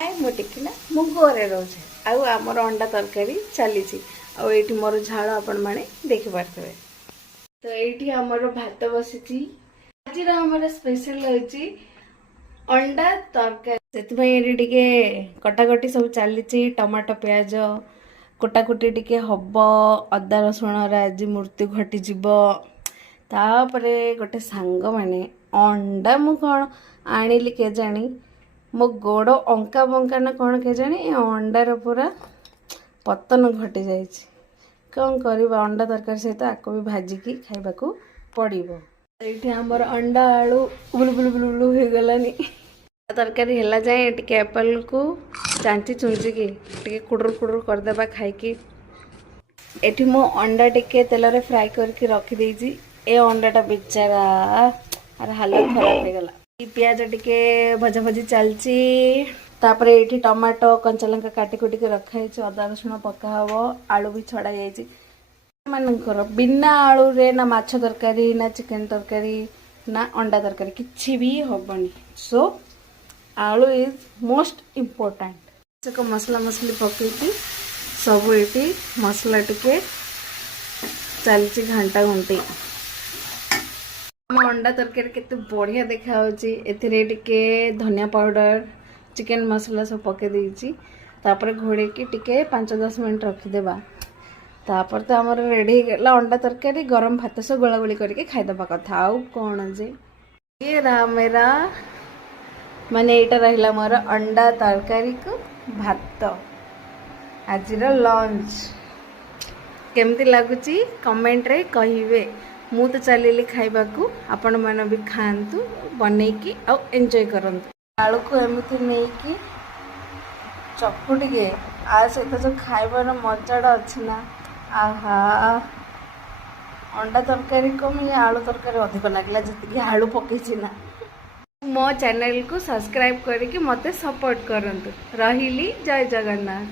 ମୁଁ ଟିକେ ନା ମୁଁ ଘରେ ରହୁଛେ ଆଉ ଆମର ଅଣ୍ଡା ତରକାରୀ ଚାଲିଛି ଆଉ ଏଇଠି ମୋର ଝାଳ ଆପଣ ମାନେ ଦେଖିପାରୁଥିବେ। ତ ଏଇଠି ଆମର ଭାତ ବସିଛି। ଆଜିର ଆମର ସ୍ପେଶାଲ ହେଉଛି ଅଣ୍ଡା ତରକାରୀ। ସେଥିପାଇଁ ଏଠି ଟିକେ କଟାକଟି ସବୁ ଚାଲିଛି। ଟମାଟୋ ପିଆଜ କୋଟାକୁଟି ଟିକେ ହବ। ଅଦା ରସୁଣର ଆଜି ମୃତ୍ୟୁ ଘଟିଯିବ। ତାପରେ ଗୋଟେ ସାଙ୍ଗମାନେ ଅଣ୍ଡା ମୁଁ କ'ଣ ଆଣିଲି କେଜାଣି ମୋ ଗୋଡ଼ ଅଙ୍କା ବଙ୍କା ନା କ'ଣ କେଜାଣି ଅଣ୍ଡାର ପୁରା ପତନ ଘଟି ଯାଇଛି। କ'ଣ କରିବା ଅଣ୍ଡା ତରକାରୀ ସହିତ ଆକୁ ବି ଭାଜିକି ଖାଇବାକୁ ପଡ଼ିବ। ଏଇଠି ଆମର ଅଣ୍ଡା ଆଳୁ ବୁଲୁ ବୁଲୁ ବୁଲୁ ବୁଲୁ ହେଇଗଲାନି। ତରକାରୀ ହେଲା ଯାଏଁ ଟିକେ ଆପଲକୁ ଚାଞ୍ଚି ଚୁଞ୍ଚିକି ଟିକେ କୁଡ଼ୁର କୁଡ଼ୁର କରିଦେବା ଖାଇକି। ଏଠି ମୁଁ ଅଣ୍ଡା ଟିକେ ତେଲରେ ଫ୍ରାଏ କରିକି ରଖିଦେଇଛି। ଏ ଅଣ୍ଡାଟା ବିଚାରା ଆର ହାଲତ ଖରାପ ହେଇଗଲା। ପିଆଜ ଟିକେ ଭଜା ଭଜି ଚାଲିଛି। ତାପରେ ଏଇଠି ଟମାଟୋ କଞ୍ଚା ଲଙ୍କା କାଟି କୁଟିକି ରଖାହେଇଛି। ଅଦା ରସୁଣ ପକା ହବ। ଆଳୁ ବି ଛଡ଼ା ଯାଇଛି। ମାନଙ୍କର ବିନା ଆଳୁରେ ନା ମାଛ ତରକାରୀ ନା ଚିକେନ ତରକାରୀ ନା ଅଣ୍ଡା ତରକାରୀ କିଛି ବି ହବନି। ସୋ ଆଳୁ ଇଜ୍ ମୋଷ୍ଟ ଇମ୍ପୋର୍ଟାଣ୍ଟ। ମସଲା ମସଲି ପକେଇକି ସବୁ ଏଠି ମସଲା ଟିକେ ଚାଲିଛି ଘାଣ୍ଟା ଘୁଣ୍ଟି। ଆମ ଅଣ୍ଡା ତରକାରୀ କେତେ ବଢ଼ିଆ ଦେଖାଯାଉଛି। ଏଥିରେ ଟିକେ ଧନିଆ ପାଉଡ଼ର ଚିକେନ ମସଲା ସବୁ ପକାଇ ଦେଇଛି। ତାପରେ ଘୋଡ଼େଇକି ଟିକେ 5-10 ମିନିଟ୍ ରଖିଦେବା। ତାପରେ ତ ଆମର ରେଡ଼ି ହେଇଗଲା ଅଣ୍ଡା ତରକାରୀ। ଗରମ ଭାତ ସବୁ ଗୋଳାଗୋଳି କରିକି ଖାଇଦେବା କଥା। ଆଉ କ'ଣ ଯେ ମେରା ମାନେ ଏଇଟା ରହିଲା ମୋର ଅଣ୍ଡା ତରକାରୀକୁ ଭାତ ଆଜିର ଲଞ୍ଚ। କେମିତି ଲାଗୁଛି କମେଣ୍ଟରେ କହିବେ। ମୁଁ ତ ଚାଲିଲି ଖାଇବାକୁ, ଆପଣମାନେ ବି ଖାଆନ୍ତୁ ବନେଇକି ଆଉ ଏନ୍ଜୟ କରନ୍ତୁ। ଆଳୁକୁ ଏମିତି ନେଇକି ଚକୁଟିକେ ଆ ସହିତ ଯେଉଁ ଖାଇବାର ମଜାଟା ଅଛି ନା, ଆହା ଅଣ୍ଡା ତରକାରୀ କମି ଆଳୁ ତରକାରୀ ଅଧିକ ଲାଗିଲା ଯେତିକି ଆଳୁ ପକେଇଛି ନା। ମୋ ଚ୍ୟାନେଲକୁ ସବସ୍କ୍ରାଇବ୍ କରିକି ମୋତେ ସପୋର୍ଟ କରନ୍ତୁ। ରହିଲି, ଜୟ ଜଗନ୍ନାଥ।